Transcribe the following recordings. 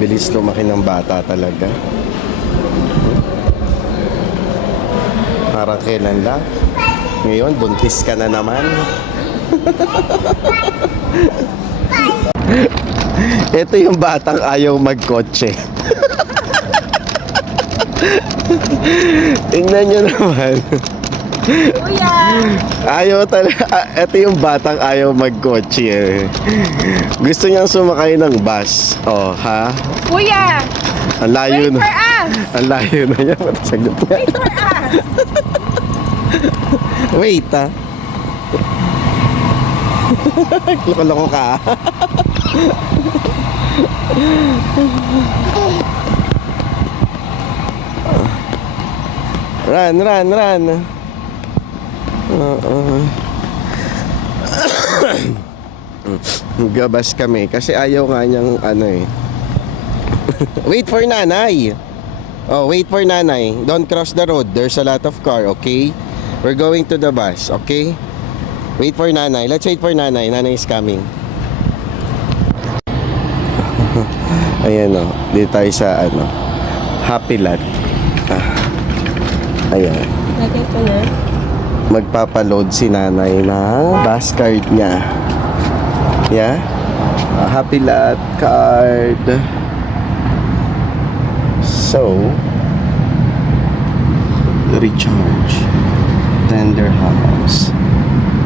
bilis lumaki ng bata talaga. Parang kailan lang. Ngayon, buntis ka na naman. Ito yung batang ayaw magkotse. Tingnan nyo naman. Kuya! Ayaw talaga. Ito yung batang ayaw magkotse eh. Gusto niyang sumakay ng bus. Oh, ha? Kuya! Ang layo Wait na. for us! Ang layo na niya. Sagot na. Wait for us! Wait, ha? Loko-loko ka. Run, run, run. Gabas kami kasi ayaw nga niyang ano eh. Wait for nanay. Oh, wait for nanay. Don't cross the road. There's a lot of car, okay? We're going to the bus, okay? Wait for nanay. Let's wait for nanay. Nanay is coming. Ayan o. Dito tayo sa ano, Happy Lot. Ayan. Lagay ko na. Magpapaload si nanay ng bus card niya. Yeah? Happy Lot card. So, recharge. Tender house.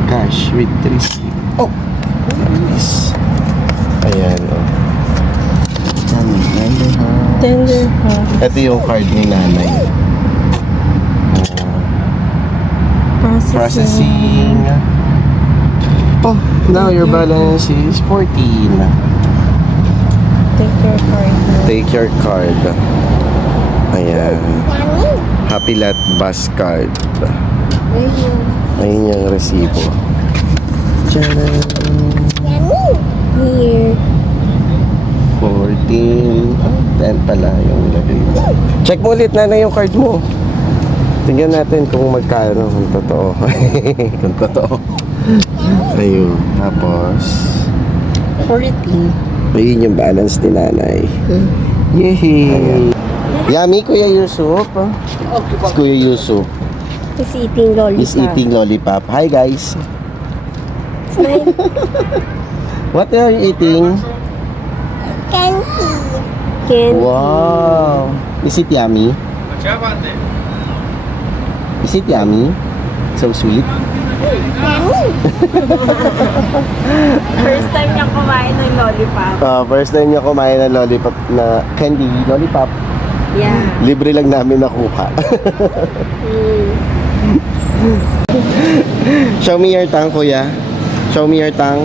Cash with receipt. Oh! Nice. Ayan, oh. Tender house. Tender house. Ito yung card ni nanay. Processing. Oh, now your balance is 14. Take your card. Take your card. Ayan. Happy Lot bus card. Ayun yung resibo. Tcharan! Here. 14. 10 pala yung lagay. Check mo ulit na yung card mo. Tingnan natin kung magkano, kung totoo. Kung totoo. Ayun. Tapos 14. ayun yung balance ni nanay. Yehey! Yummy, Kuya Yusuf. Kuya Yusuf He's eating lollipop. is eating lollipop. Hi guys. Smile. What are you eating? Candy. Candy. Wow. Is it yummy? Is it yummy? So sweet. First time niya kumain ng lollipop. First time niya kumain ng lollipop na candy, lollipop. Yeah. Libre lang namin nakuha. Show me your tongue, kuya. Show me your tongue.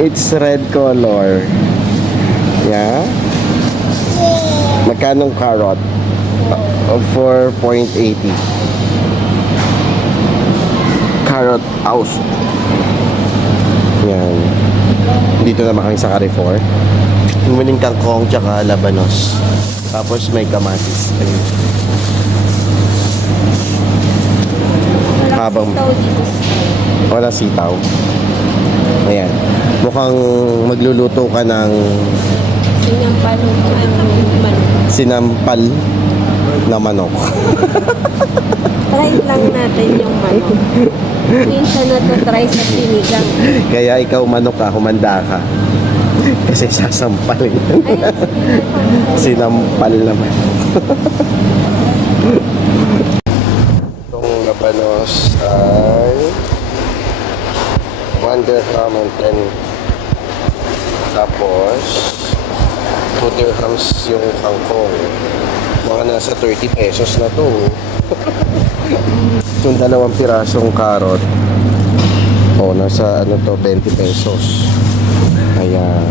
It's red color. Yeah. Magkanong carrot? 4.80. Carrot house. Yan. Dito naman kami sa Carrefour. Humiling kangkong tsaka labanos. Tapos may kamatis. Ayun. Habang wala sitaw. Ayan. Mukhang magluluto ka ng sinampal na manok. Try lang natin yung manok. Minsan na to try sa sinigang. Kaya ikaw manok ka, humanda ka. Kasi sasampalin. Sinampal naman. Itong labanos ay 1 dirham and 10. Tapos 2 dirhams yung kangkong. Mga nasa 30 pesos na to. Itong 2 pirasong carrot. Nasa ano to, 20 pesos. Ayan.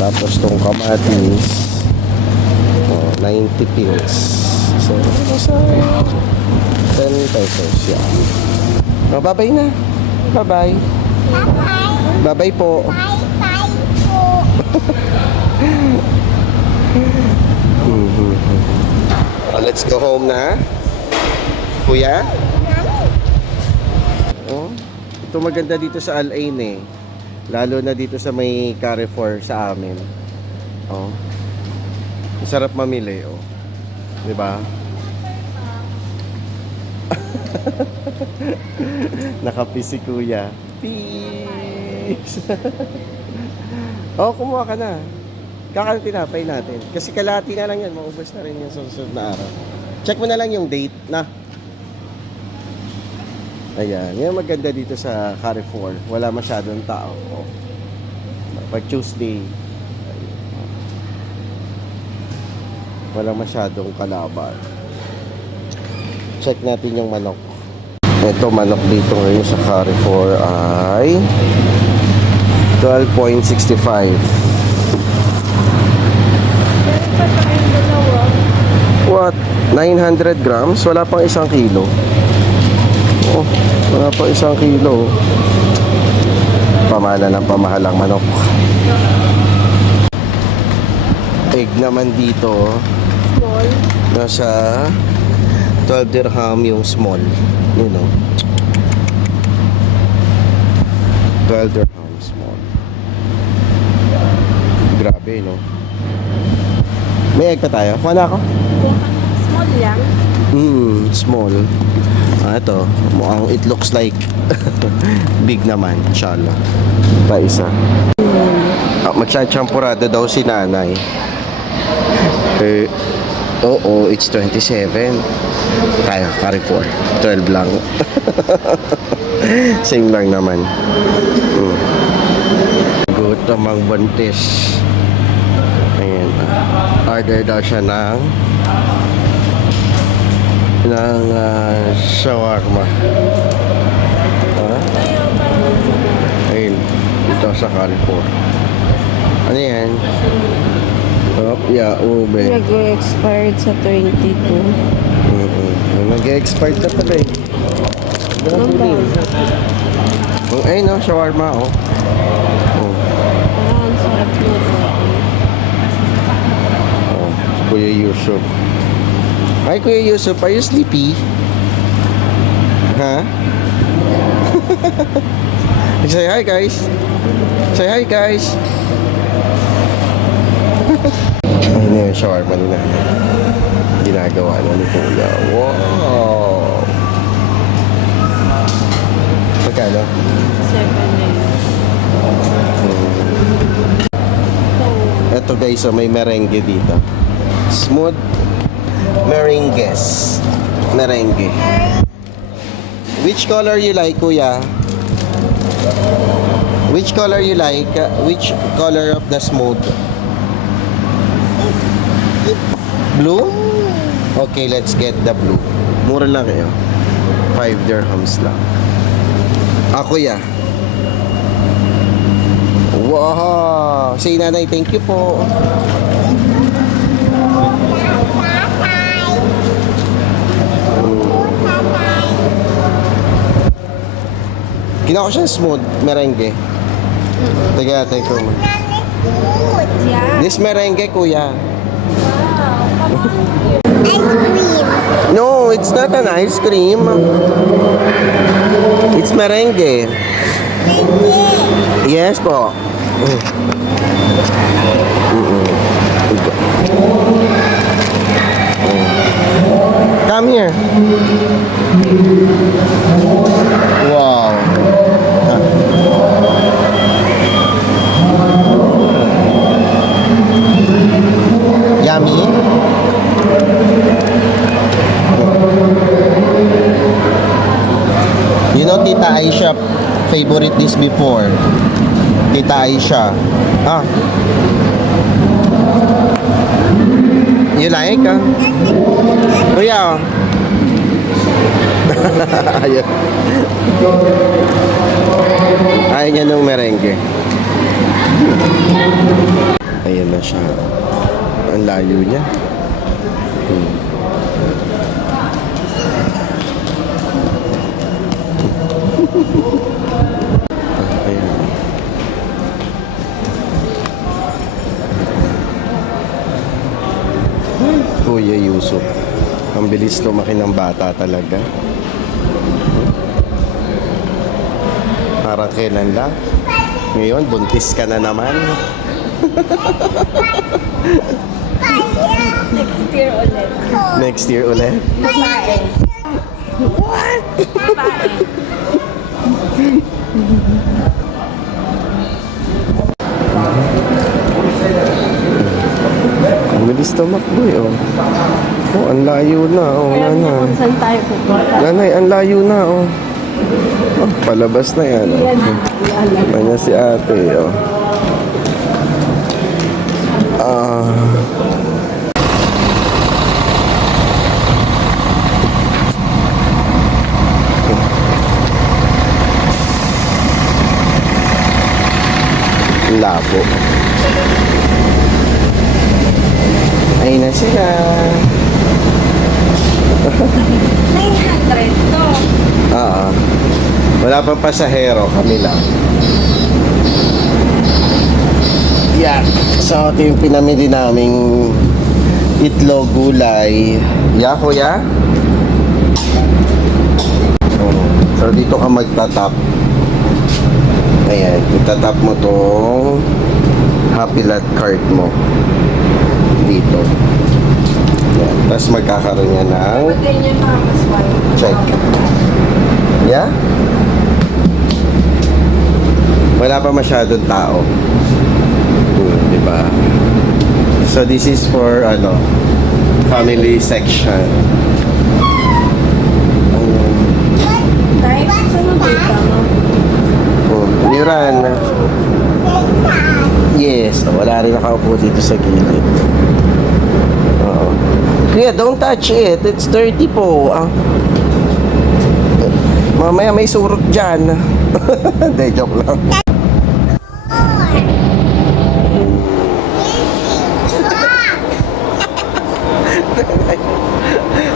Tapos itong kamatis, 90 pills. So, nasa 10 pesos yan. Bye-bye na. Bye-bye. Bye-bye po. Let's go home na. Kuya? Ito maganda dito sa Al Ain eh. Lalo na dito sa may Carrefour sa amin. Oh. Sarap mamili, oh. 'Di ba? Nakapi si Kuya. Peace. Oh, kumuha ka na. Kakain tinapay natin. Kasi kalahati na lang yan. Maubos na rin yung susunod na araw. Check mo na lang yung date na. Ayan. Yan maganda dito sa Carrefour. Wala masyadong tao. Oh. Pag Tuesday. Ayan. Wala masyadong kalaban. Check natin yung manok. Ito manok dito ngayon sa Carrefour ay 12.65. What? 900 grams? Wala pang 1 kilo. Oh, wala pang 1 kilo. Pamana ng pamahalang manok. Egg naman dito. Small. Nasa 12 dirham yung small. You know. 12 dirham small. Grabe, no? May egg pa tayo? Kuha na ako? Small lang. Small. Ito. Mukhang it looks like big naman. Inshallah. Pa isa. Magsachampurado daw si nanay. Oo, it's 27. Tayo, Carrefour. 12 lang. Same lang naman. Gutom ang buntis. Ayan. Order daw siya ng shawarma. Ayun. Ito sa Carrefour. Ano yan? Oh, yeah, ube. Nag-expired sa 22. Nag-expired na pala eh. Ano ba? Ayun, no, shawarma, oh. Parang ang sarap nito. Oh, Kuya Yusuf. Hi, Kuya Yusuf. Are you sleepy? Ha? Say hi, guys. Say hi, guys. Ayun na yung shawarma ni nanay. Ginagawa na ni Kuya. Wow! Magkano? 7. Ito guys, so may merengue dito. Smooth merengues. Merengue. Which color you like, Kuya? Which color you like? Which color of the smooth? Blue? Okay, let's get the blue. Mura lang kayo. 5 dirhams lang. Kuya. Wow! Say nanay, thank you po. Ginawa ko siya smooth merengue. Teka, ko. Yeah. This merengue, Kuya. Ice cream. No, it's not an ice cream. It's merengue. Yes po. Come here. Wow. Yummy. You know, Tita Aisha favorite this before. Tita Aisha. You like? Kuya. Ayaw. Ayaw niya ng merengue. Ayan na siya. Ang layo niya. Ayan. Kuya Yusuf. Ang bilis lumaki ng bata talaga. Parang kailan lang. Ngayon, buntis ka na naman. Next year ulit. Next year ulit. Babae. What? Babae. Ang bilis tumakbo eh, oh. Oh, ang layo na, oh, Kaya mo nanay. kung saan tayo pupunta. Nanay, ang layo na, oh. Oh, palabas na yan, oh. Yan. Kanya si ate, oh. Ah. Labo. Ayun na sila. 900 to. Ah. Wala pang pasahero, kami lang. Yeah. So, ito yung pinamili naming itlog, gulay. Yeah, kuya? Oh. So, dito ka magtatap. Ayan, itatap mo tong Happy Lot card mo. Dito. Ayan. Tapos magkakaroon yan ng Pag ganyan makakaswipe. check. Yeah? Wala pa masyadong tao. Di ba? So this is for family section. Type, saan mo dito, no? Niran. Yes, wala rin nakaupo dito sa gilid. Oo. Kuya, don't touch it. It's dirty po. Ah. Mamaya may surot dyan. Hindi, joke lang.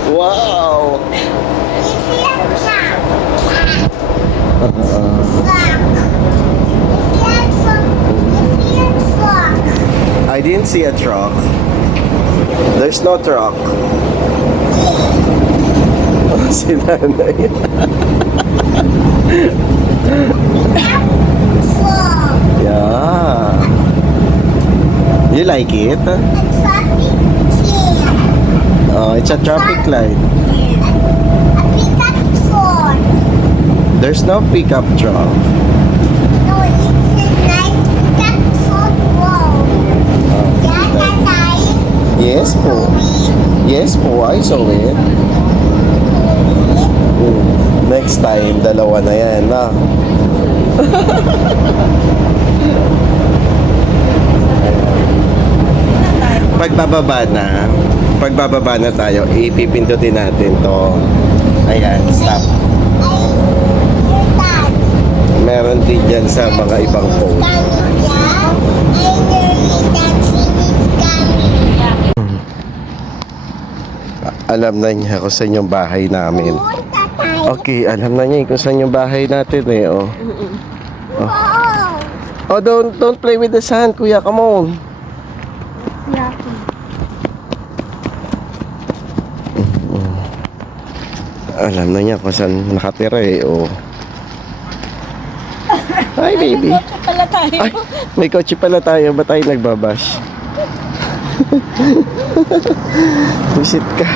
Wow! I didn't see a truck. There's no truck. Si nanay. Yeah. You like it? Oh, it's a traffic light. There's no pickup truck. Yes po. Yes po, I saw it. Next time, dalawa na yan, na. Pagbababa na tayo, ipipindutin natin to. Ayan, stop. Meron din dyan sa mga ibang phone. Alam na niya kung saan yung bahay namin. Okay, alam na niya kung saan yung bahay natin eh, oh. Oh, don't play with the sand, kuya. Come on. Alam na niya kung saan nakatira eh, oh. Hi, baby. Pala tayo. Ay, may kotse pala tayo. Ba't tayo nagbabash? Visit ka.